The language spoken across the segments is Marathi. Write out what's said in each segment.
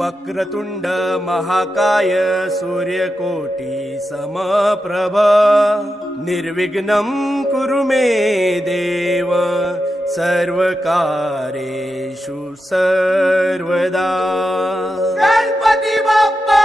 वक्रतुंड महाकाय सूर्यकोटी समप्रभ निर्विघ्नं कुरु मे देव सर्वकार्येषु सर्वदा। गणपती बाप्पा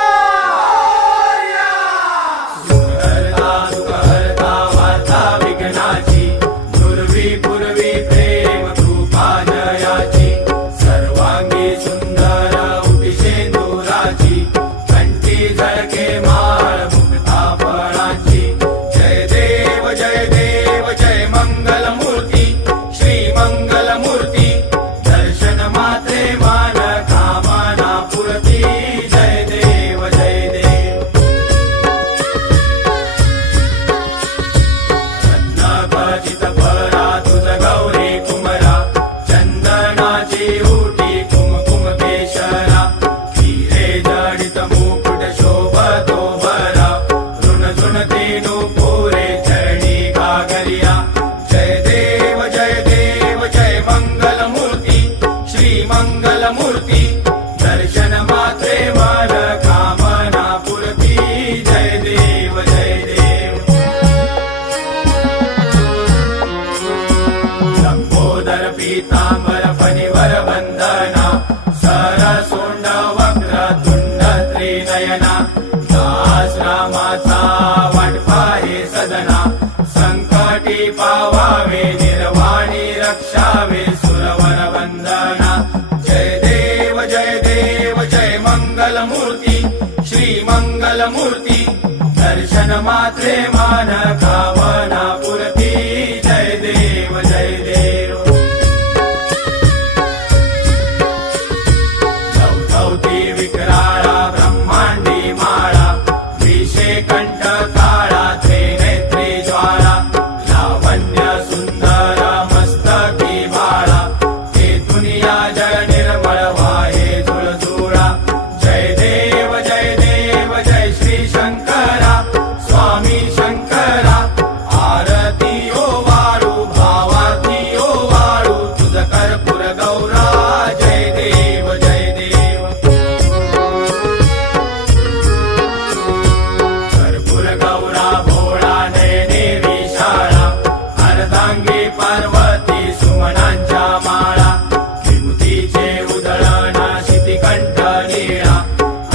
संकटी पावावे निर्वाणी रक्षावे सुरवर वंदना। जय देव जय मंगलमूर्ती श्री मंगलमूर्ती दर्शन मात्रे मान कामना पूर्ती। जय देव चौथी विकराळा ब्रह्मांडी माळा विषे कंठ काळा त्रिनेत्री ज्वाला लावण्य सुंदर मस्तकी बाळा ते दुनिया जय निर्मळ वाहे झुळझुळा। जय देव जय श्री शंकरा स्वामी शंकरा आरती ओ वाळू भावाती ओ वाळू तुझ कर्पूर गौरा। जय देव कर्पूर गौरा भोळा नयने विशाळा अर्धांगी पार्वती सुमनांच्या माळा विभूतीचे उधळण शितिकंठ नीळा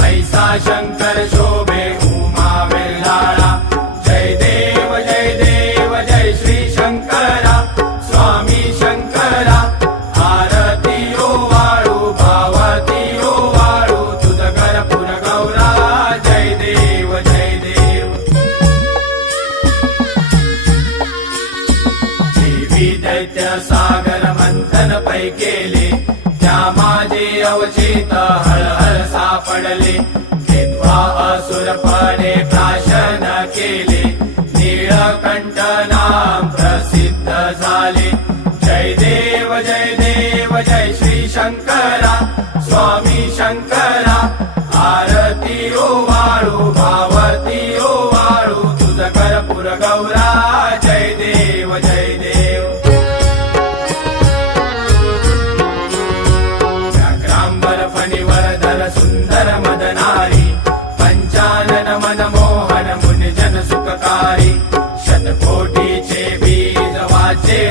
ऐसा शंकर शोभे उमा वेल्हाळा। जय देव जय श्री शंकरा स्वामी शंकरा आरती ओ वाळू भावती ओ वाळू तुझ कर्पूर गौरा। जय देव देवी दैत्य सागर मंथन पै केले त्या माझे अवचित हळहळ सापडले तेव्हा असुरपणे प्राशन केले नीळकंठ नाम प्रसिद्ध झाले। जय देव जय श्री शंकरा स्वामी शंकरा आरती ओ वाळू भावती ओ वाळू तुझ कर्पूर गौरा। जय देव व्याघ्रांबर फणीवरधर सुंदर मदनारी पंचानन मनमोहन मुनिजन सुखकारी शतकोटीचे बीज वाचे